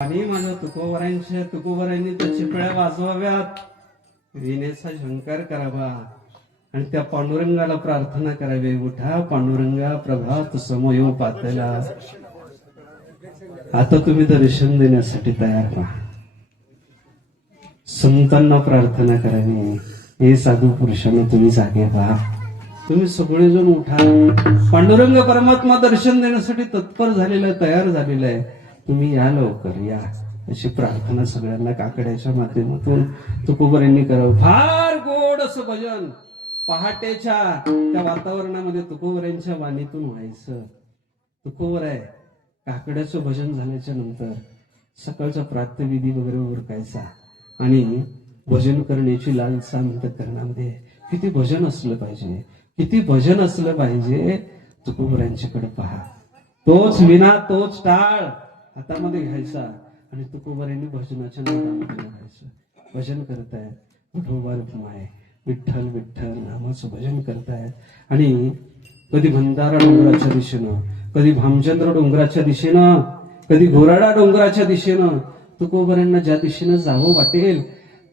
आणि माझ्या तुकोबरांनी त्या चिपळ्या वाजवाव्यात, विनेचा झंकार करावा आणि त्या पांडुरंगाला प्रार्थना करावी, उठा पांडुरंगा प्रभात समयो पातला. आता तुम्ही दर्शन देण्यासाठी तयार व्हा. संतांना प्रार्थना करावी, हे साधू पुरुषांना तुम्ही जागे व्हा, तुम्ही सगळेजण उठा. पांडुरंग परमात्मा दर्शन देण्यासाठी तत्पर झालेला आहे, तयार झालेला आहे. तुम्ही या, लवकर या, अशी प्रार्थना सगळ्यांना काकड्याच्या माध्यमातून तुकोबरांनी करावं. फार गोड असं भजन पहाटेच्या त्या वातावरणामध्ये तुकोबरांच्या वाणीतून व्हायचं. तुकोबर आहे, काकड्याचं भजन झाल्याच्या नंतर सकाळचा प्रातःविधी वगैरे उरकायचा आणि भजन करण्याची लालसा अंतःकरणामध्ये. किती भजन असलं पाहिजे, किती भजन असलं पाहिजे. तुकोबरांच्याकडे पहा, तोच विना तोच टाळ हातामध्ये घ्यायचा आणि तुकोबरांनी भजनाच्या नादामध्ये व्हायचं. भजन करतायत, विठोबा रुक्माई, विठ्ठल विठ्ठल नामाचं भजन करतायत. आणि कधी भंडारा डोंगराच्या दिशेनं, कधी भामचंद्र डोंगराच्या दिशेनं, कधी घोराडा डोंगराच्या दिशेनं. तुकोबरांना ज्या दिशेनं जावं वाटेल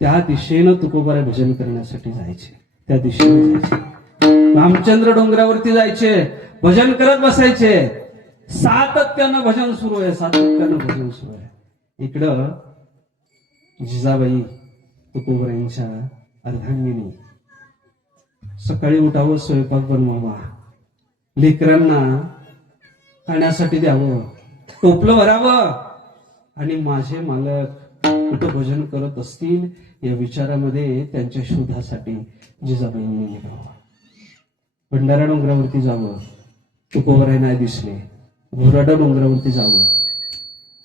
त्या दिशेनं तुकोबरा भजन करण्यासाठी जायचे, त्या दिशेने जायचे. भामचंद्र डोंगरावरती जायचे, भजन करत बसायचे. सातत्यानं भजन सुरू आहे, सातत्यानं भजन सुरू आहे. इकडं जिजाबाई तुकोबरांच्या अर्धांगिनी सकाळी उठावं, स्वयंपाक बनवावा, लेकरांना खाण्यासाठी द्यावं, टोपलं भरावं आणि माझे मालक कुठं भजन करत असतील या विचारामध्ये त्यांच्या शोधासाठी जिजाबाईंनी निघावं. भंडारा डोंगरावरती जावं, तुकोबराय नाही दिसले. घोराडा डोंगरावरती जावं,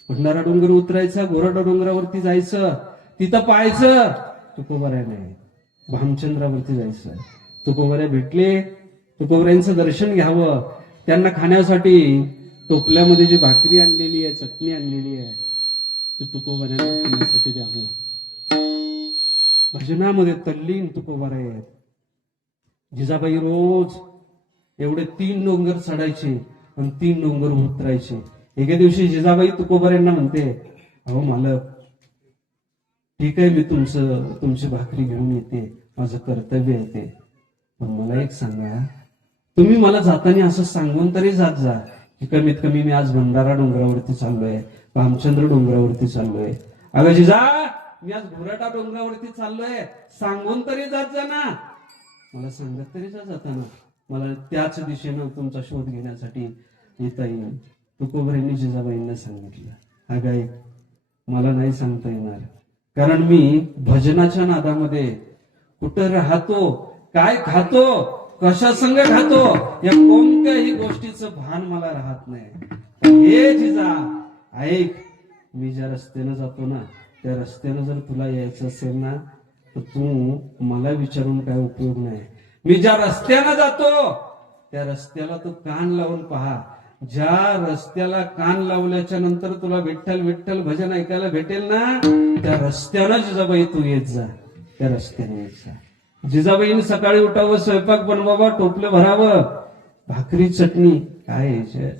भंडारा डोंगर उतरायचा, घोराडा डोंगरावरती जायचं, तिथं पाहायचं तुकोबराय नाही. भामचंद्रावरती जायचं, तुकोबराय भेटले, तुकोबरायांचं दर्शन घ्यावं. त्यांना खाण्यासाठी टोपल्यामध्ये जी भाकरी आणलेली आहे, चटणी आणलेली आहे, ती तुकोबरायांना खाण्यासाठी द्यावं. भजनामध्ये तल्लीन तुकोबराय आहेत. जिजाबाई रोज एवढे 3 डोंगर चढायचे आणि 3 डोंगर उतरायचे. एके दिवशी जिजाबाई तुकोबरांना म्हणते, अहो मालक, ठीक आहे, मी तुमची भाकरी घेऊन येते, माझं कर्तव्य आहे ते, पण मला एक सांगा, तुम्ही मला जाताना असं सांगून तरी जात जा की कमीत कमी मी आज भंडारा डोंगरावरती चाललोय, भामचंद्र डोंगरावरती चाललोय. अगं जिजा, मी आज घोराडा डोंगरावरती चाललोय, सांगून तरी जात जा ना, मला सांगत तरी जा जाताना, मला त्याच दिशेनं तुमचा शोध घेण्यासाठी येता येईल. तुकोबरांनी जिजाबाईंना सांगितलं, अगं मला नाही सांगता येणार, कारण मी भजनाच्या नादामध्ये कुठं राहतो, काय खातो, कशा संग खातो, या कोणत्याही गोष्टीचं भान मला राहत नाही. हे जिजा ऐक, मी ज्या रस्त्यानं जातो ना, त्या रस्त्यानं जर तुला यायचं असेल ना, तर तू मला विचारून काय उपयोग नाही. मी ज्या रस्त्यानं जातो त्या रस्त्याला तू कान लावून पहा. ज्या रस्त्याला कान लावल्याच्या नंतर तुला विठ्ठल विठ्ठल भजन ऐकायला भेटेल ना, त्या रस्त्यानं जिजाबाई तू येत जा, त्या रस्त्याने येत जा. जिजाबाईने सकाळी उठावं, स्वयंपाक बनवावा, टोपलं भरावं, भाकरी चटणी काय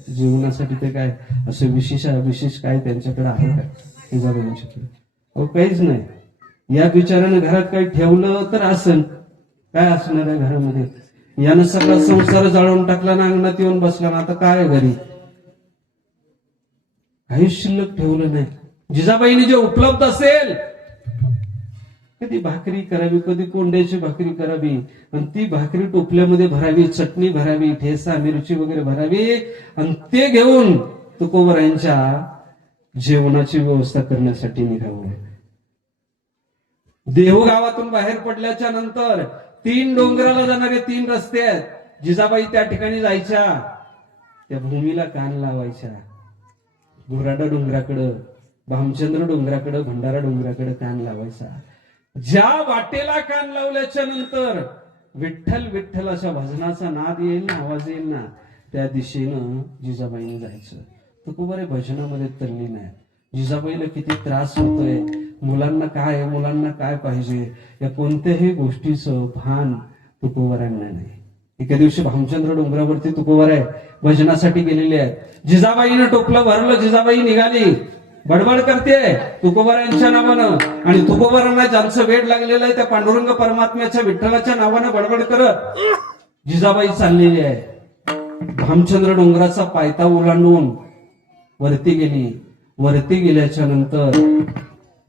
जीवनासाठी ते काय असं विशेष काय त्यांच्याकडे आहे का जिजाबाईंच्याकडे? अहो काहीच नाही. या विचारानं घरात काही ठेवलं तर असन, काय असणार आहे घरामध्ये? यानं सगळा संसार जाळून टाकला ना, अंगणात येऊन बसला ना, आता काय घरी काहीच शिल्लक ठेवलं नाही. जिजाबाईने जे उपलब्ध असेल, कधी भाकरी करावी, कधी कोंड्याची भाकरी करावी आणि ती भाकरी टोपल्यामध्ये भरावी, चटणी भरावी, ठेसा मिरची वगैरे भरावी आणि ते घेऊन तुकोबरायांच्या जेवणाची व्यवस्था करण्यासाठी निघावं. देहू गावातून बाहेर पडल्याच्या नंतर 3 डोंगराला जाणारे 3 रस्ते आहेत. जिजाबाई त्या ठिकाणी जायच्या, त्या भूमीला कान लावायच्या. घोराडा डोंगराकडं, भामचंद्र डोंगराकडं, भंडारा डोंगराकडे कान लावायचा. ज्या वाटेला कान लावल्याच्या नंतर विठ्ठल विठ्ठल अशा भजनाचा नाद येईल ना, आवाज येईल ना, त्या दिशेनं जिजाबाईने जायचं. तुकोबराय भजनामध्ये तल्लीन आहे. जिजाबाईला किती त्रास होतोय, मुलांना काय, मुलांना काय पाहिजे, या कोणत्याही गोष्टीचं भान तुकोबरांना नाही. एका दिवशी भामचंद्र डोंगरावरती तुकोबराय भजनासाठी गेलेले आहेत. जिजाबाईनं टोपलं भरलं, जिजाबाई निघाली. बडबड करते तुकोबारांच्या नावानं, आणि तुकोबारांना ज्यांचं वेड लागलेलं आहे त्या पांडुरंग परमात्म्याच्या विठ्ठलाच्या नावानं बडबड करत जिजाबाई चाललेली आहे. भामचंद्र डोंगराचा पायथा ओलांडून वरती गेली. वरती गेल्याच्या नंतर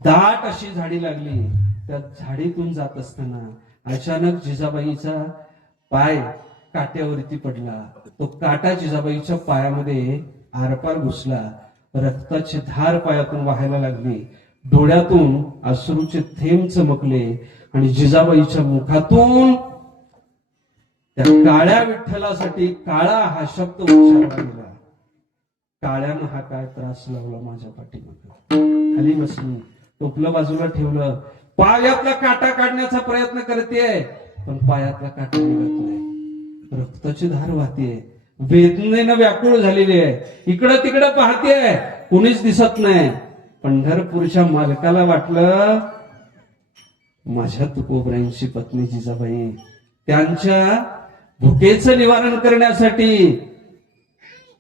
दाट अशी झाडी लागली. त्या झाडीतून जात असताना अचानक जिजाबाईचा पाय काट्यावरती पडला. तो काटा जिजाबाईच्या पायामध्ये आरपार घुसला. रक्ताची धार पायातून वाहायला लागली. डोळ्यातून अश्रूचे थेंब चमकले आणि जिजाबाईच्या मुखातून त्या काळ्या विठ्ठलासाठी काळा हा शब्द उच्चारला गेला. काळ्यानं हा काय त्रास लावला माझ्या पाठीमागे. खाली बसली, टोपलं बाजूला ठेवलं, पायातला काटा काढण्याचा प्रयत्न करते, पण पायातला काटा निघत नाही. रक्ताची धार वाहतीये, वेदनेनं व्याकुळ झालेली आहे. इकडं तिकडं पाहतेय, कुणीच दिसत नाही. पंढरपूरच्या मालकाला वाटलं माझ्या तुकोबरांची पत्नी जिजाबाई त्यांच्या भुकेचं निवारण करण्यासाठी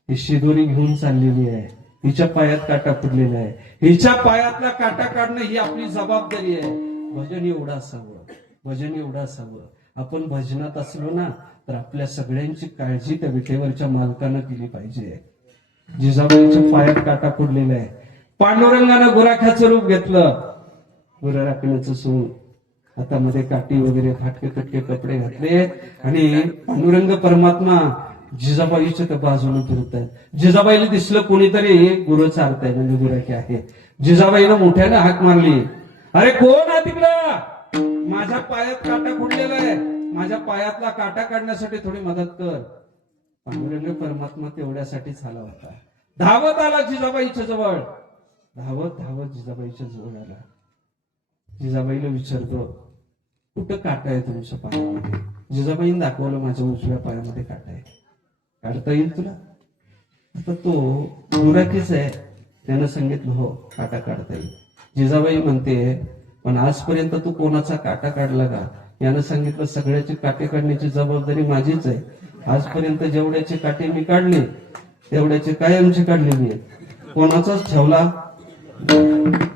ही शिदोरी घेऊन चाललेली आहे. हिच्या पायात काटा पडलेला आहे. हिच्या पायातला काटा काढणं ही आपली जबाबदारी आहे. भजन एवढं असावं, भजन एवढं असावं. आपण भजनात असलो ना तर आपल्या सगळ्यांची काळजी त्या विटेवरच्या मालकानं केली पाहिजे. जिजाबाईच्या पायात काटा पडलेला आहे. पांडुरंगानं गुराख्याचं रूप घेतलं. गुरा राखण्याचं सून हातामध्ये काठी वगैरे फाटके तुटके कपडे घातले आणि पांडुरंग परमात्मा जिजाबाईच्या त्या बाजूने फिरतात. जिजाबाईला दिसलं कोणीतरी गुरु चालताय, म्हणजे गुराखी आहे. जिजाबाईनं मोठ्यानं हाक मारली, अरे कोण आहे तिकडं? माझ्या पायात काटा फुटलेला आहे, माझ्या पायातला काटा काढण्यासाठी थोडी मदत कर. पांडुरंग परमात्मा तेवढ्यासाठीच आला होता. धावत आला जिजाबाईच्या जवळ, धावत धावत जिजाबाईच्या जवळ आला. जिजाबाईला विचारतो, कुठं काटा आहे तुमच्या पायामध्ये? जिजाबाईने दाखवलं, माझ्या उजव्या पायामध्ये काटा आहे. काढता येईल तुला? आता तो गुराखीच आहे, त्यानं सांगितलं हो काटा काढता येईल. जिजाबाई म्हणते, पण आजपर्यंत तू कोणाचा काटा काढला का? यानं सांगितलं सगळ्याचे काटे काढण्याची जबाबदारी माझीच आहे. आजपर्यंत जेवढ्याचे काटे मी काढले तेवढ्याचे कायमचे काढलेली आहे, कोणाचाच ठेवला.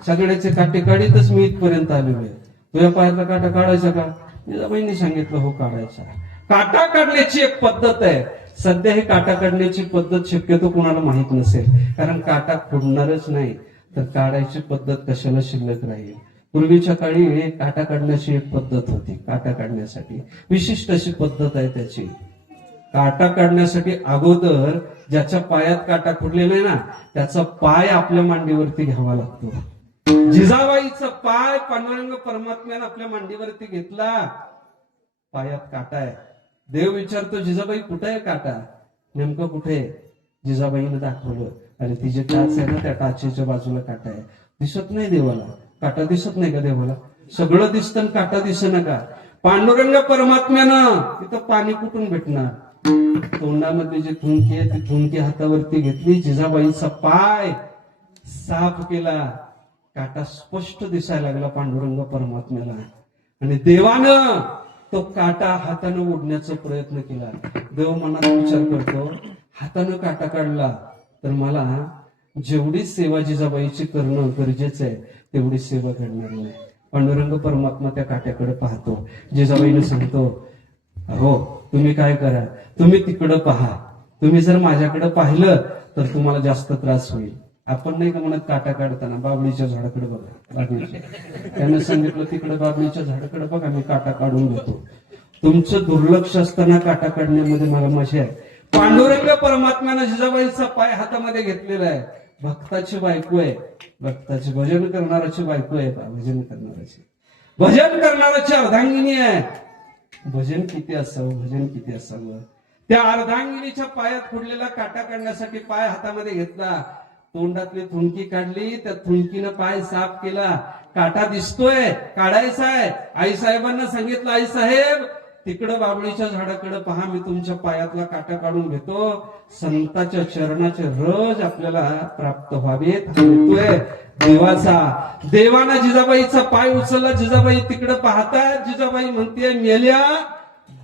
सगळ्याचे काटे काढीतच मी इथपर्यंत आलेलो आहे. तुझ्या पायातला काटा काढायचा का? जिजाबाईंनी सांगितलं हो काढायचा. काटा काढण्याची एक पद्धत आहे. सध्या ही काटा काढण्याची पद्धत शक्यतो कोणाला माहित नसेल, कारण काटा फोडणारच नाही तर काढायची पद्धत कशाला शिल्लक राहील. पूर्वीच्या काळी काटा काढण्याची एक पद्धत होती. काटा काढण्यासाठी विशिष्ट अशी पद्धत आहे त्याची. काटा काढण्यासाठी अगोदर ज्याच्या पायात काटा फुटलेला आहे ना त्याचा पाय आपल्या मांडीवरती घ्यावा लागतो. जिजाबाईचा पाय पांडुरंग परमात्म्याने आपल्या मांडीवरती घेतला. पायात काटा आहे. देव विचारतो, जिजाबाई कुठे आहे काटा? नेमकं कुठे? जिजाबाईने दाखवलं, अरे तिचे टाच आहे ना, त्या टाचेच्या बाजूला काटा आहे. दिसत नाही देवाला? काटा दिसत नाही का देवाला? सगळं दिसतं, काटा दिसत का? पांडुरंग परमात्म्यानं तिथं पाणी कुठून भेटणार? तोंडामध्ये जे थुंकी आहे ती थुंकी हातावरती घेतली. जिजाबाईचा पाय साफ केला. काटा स्पष्ट दिसायला लागला पांडुरंग परमात्म्याला, आणि देवानं तो काटा हातानं ओढण्याचा प्रयत्न केला. देव मनात विचार करतो, हातानं काटा काढला तर मला जेवढी सेवा जिजाबाईची करणं गरजेचं आहे तेवढी सेवा घडणार नाही. पांडुरंग परमात्मा त्या काट्याकडे पाहतो. जिजाबाईने सांगतो, हो तुम्ही काय करा, तुम्ही तिकडं पहा. तुम्ही जर माझ्याकडे पाहिलं तर तुम्हाला जास्त त्रास होईल. आपण नाही का म्हणत काटा काढताना बाबळीच्या झाडाकडे बघा, बाबळीच्या. त्यानं सांगितलं तिकडे बाबळीच्या झाडाकडे बघा, मी काटा काढून घेतो. तुमचं दुर्लक्ष असताना काटा काढण्यामध्ये मला मजा आहे. पांडुरंग परमात्म्यानं जिजाबाईचा पाय हातामध्ये घेतलेला आहे. भक्ताची बायको आहे, भक्ताची भजन करणाराची बायको आहे. भजन करणाराची अर्धांगिनी आहे. भजन किती असावं, भजन किती असावं. त्या अर्धांगिनीच्या पायात फुडलेला काटा काढण्यासाठी पाय हातामध्ये घेतला. तोंडातली थुंकी काढली, त्या थुंकीनं पाय साफ केला. काटा दिसतोय, काढायचा आहे. आई साहेबांना सांगितलं, आई साहेब तिकडं बाबळीच्या झाडाकडे पहा, मी तुमच्या पायातला काटा काढून घेतो. संताच्या चरणाचे रज आपल्याला प्राप्त व्हावेत. येतोय देवाचा. देवाना जिजाबाईचा पाय उचलला. जिजाबाई तिकडे पाहतात. जिजाबाई म्हणते, मेल्या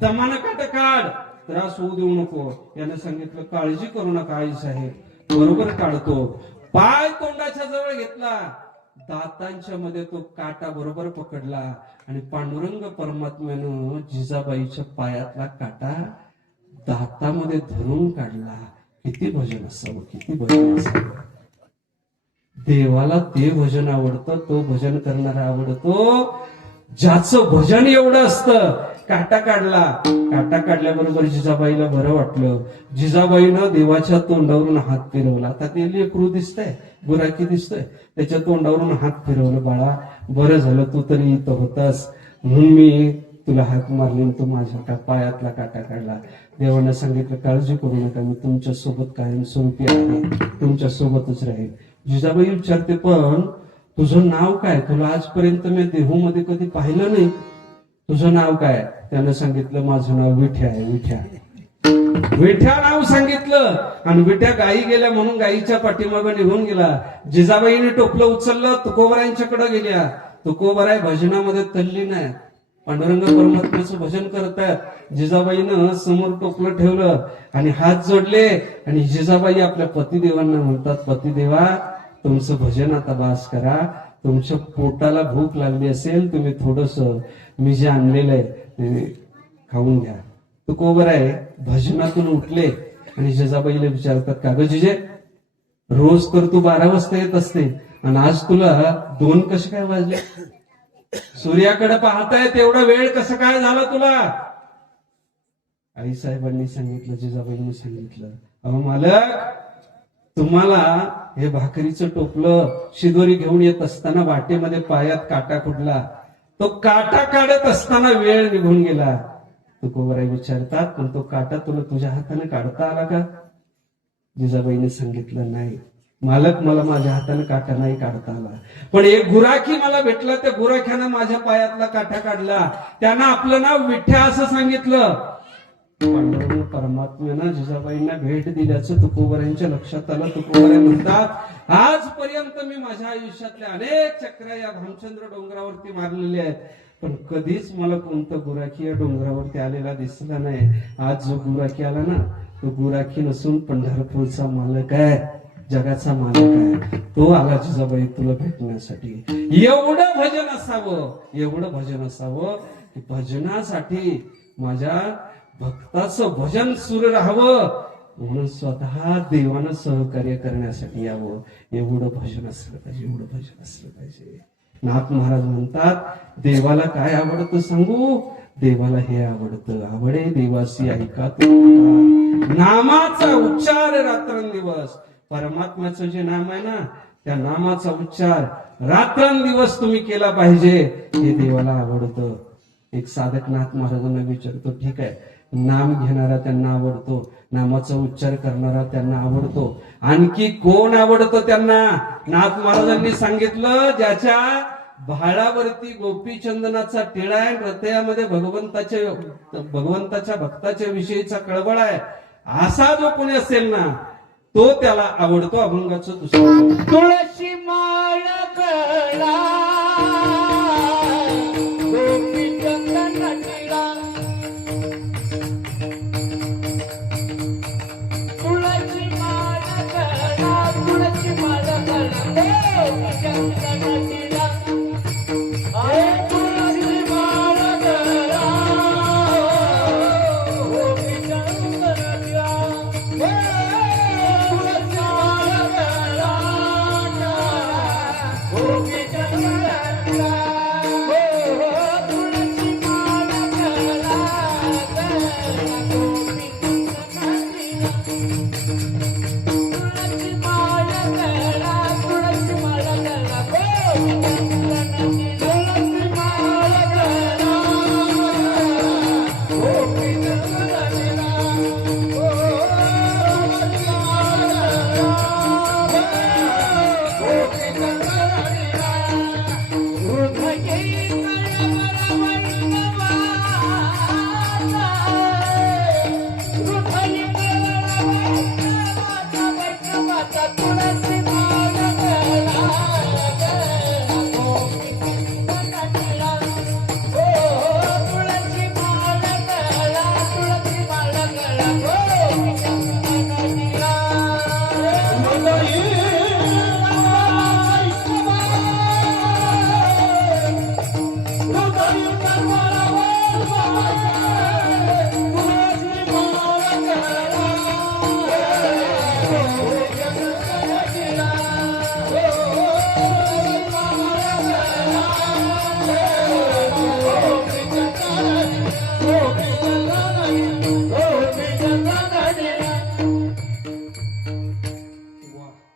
दमानं काटा काढ, त्रास होऊ देऊ नको. याने सांगितलं, काळजी करू नका आई साहेब, बरोबर काढतो. पाय तोंडाच्या जवळ घेतला, दातांच्या मध्ये तो काटा बरोबर पकडला आणि पांडुरंग परमात्म्यानं जिजाबाईच्या पायातला काटा दातामध्ये धरून काढला. किती भजन असावं, किती भजन असावं. देवाला ते भजन आवडतं, तो भजन करणारा आवडतो ज्याचं भजन एवढं असतं. काटा काढला, काटा काढल्याबरोबर जिजाबाईला बरं वाटलं. जिजाबाईनं देवाच्या तोंडावरून हात फिरवला. आता ते लेकरू दिसतंय, गुराखी दिसतोय, त्याच्या तोंडावरून हात फिरवलं. बाळा बरं झालं तू तरी इथं होतास म्हणून मी तुला हात मारली, तू माझ्या पायातला काटा काढला. देवानं सांगितलं काळजी करू नका, मी तुमच्या सोबत कायमस्वरूपी आहे, तुमच्या सोबतच राहील. जिजाबाई विचारते पण तुझं नाव काय? तुला आजपर्यंत मी देहूमध्ये कधी पाहिलं नाही, तुझं नाव काय? त्यानं सांगितलं माझं नाव विठ्या आहे. विठ्या नाव सांगितलं आणि विठ्या गायी गेल्या म्हणून गायीच्या पाठीमागं निघून गेला. जिजाबाईने टोपलं उचललं, तुकोबरायांच्याकडे गेल्या. तुकोबराय भजनामध्ये तल्लीन आहे, पांडुरंग परमात्म्याचं भजन करतायत. जिजाबाईनं समोर टोपलं ठेवलं आणि हात जोडले आणि जिजाबाई आपल्या पतिदेवांना म्हणतात, पतिदेवा तुमचं भजन आता बास करा, तुमच्या पोटाला भूक लागली असेल, तुम्ही थोडस मी जे आणलेलं आहे ते खाऊन घ्या. तुकोबराय भजनातून उठले आणि जिजाबाईला विचारतात, का ग जिजे, रोज तर तू 12 वाजता येत असते आणि आज तुला 2 कसे काय वाजले? सूर्याकडे पाहताय तेवढा वेळ कसं काय झाला तुला? आई साहेबांनी सांगितलं, जिजाबाईंनी सांगितलं, अहो मालक, तुम्हाला हे भाकरीचं टोपलं शिदोरी घेऊन येत असताना वाटेमध्ये पायात काटा कुठला, तो काटा काढत असताना वेळ निघून गेला. तुकोबराय विचारतात, पण तो काटा तुला तुझ्या हाताने काढता आला का? जिजाबाईने सांगितलं, नाही मालक, मला माझ्या हाताने काटा नाही काढता आला, पण एक गुराखी मला भेटला, त्या गुराख्यानं माझ्या पायातला काटा काढला, त्यानं आपलं नाव विठ्या असं सांगितलं. पांडुरंग परमात्म्यानं जिजाबाईंना भेट दिल्याचं तुकोबरायांच्या लक्षात आलं. तुकोबराय म्हणतात, आजपर्यंत मी माझ्या आयुष्यातल्या अनेक चक्र या भामचंद्र डोंगरावरती मारलेले आहेत, पण कधीच मला कोणतं गुराखी या डोंगरावरती आलेला दिसला नाही. आज जो गुराखी आला ना, तो गुराखी नसून पंढरपूरचा मालक आहे, जगाचा मालक आहे. तो आला जिजाबाई तुला भेटण्यासाठी. एवढं भजन असावं, एवढं भजन असावं की भजनासाठी माझ्या भक्ताचं भजन सुरू राहावं म्हणून स्वतः देवानं सहकार्य करण्यासाठी यावं. एवढं भजन असलं पाहिजे, एवढं भजन असलं पाहिजे. नाथ महाराज म्हणतात, देवाला काय आवडतं सांगू? देवाला हे आवडतं, आवडे देवासी ऐका नामाचा उच्चार रात्रंदिवस. परमात्म्याचं जे नाम आहे ना, त्या नामाचा उच्चार रात्रंदिवस तुम्ही केला पाहिजे, हे देवाला आवडतं. एक साधक नाथ महाराजांना विचारतो, ठीक आहे, नाम घेणारा त्यांना आवडतो, नामाचा उच्चार करणारा त्यांना आवडतो, आणखी कोण आवडतं त्यांना? नाथ महाराजांनी सांगितलं, ज्याच्या भाळावरती गोपीचंदनाचा टिळा आहे, हृदयामध्ये भगवंताच्या भक्ताच्या विषयीचा कळवळ आहे, असा जो कोणी असेल ना, तो त्याला आवडतो. अभंगाचं दुसरं, तुळशी माळ गळा गोपीचंदन टिळा, तुळशी माळ गळा, तुळशी माळ गळा गोपीचंदन टिळा, तुळशी माळ गळा गोपीचंदन टिळा. तुळशी माळ गळा, तुळशी माळ गळा,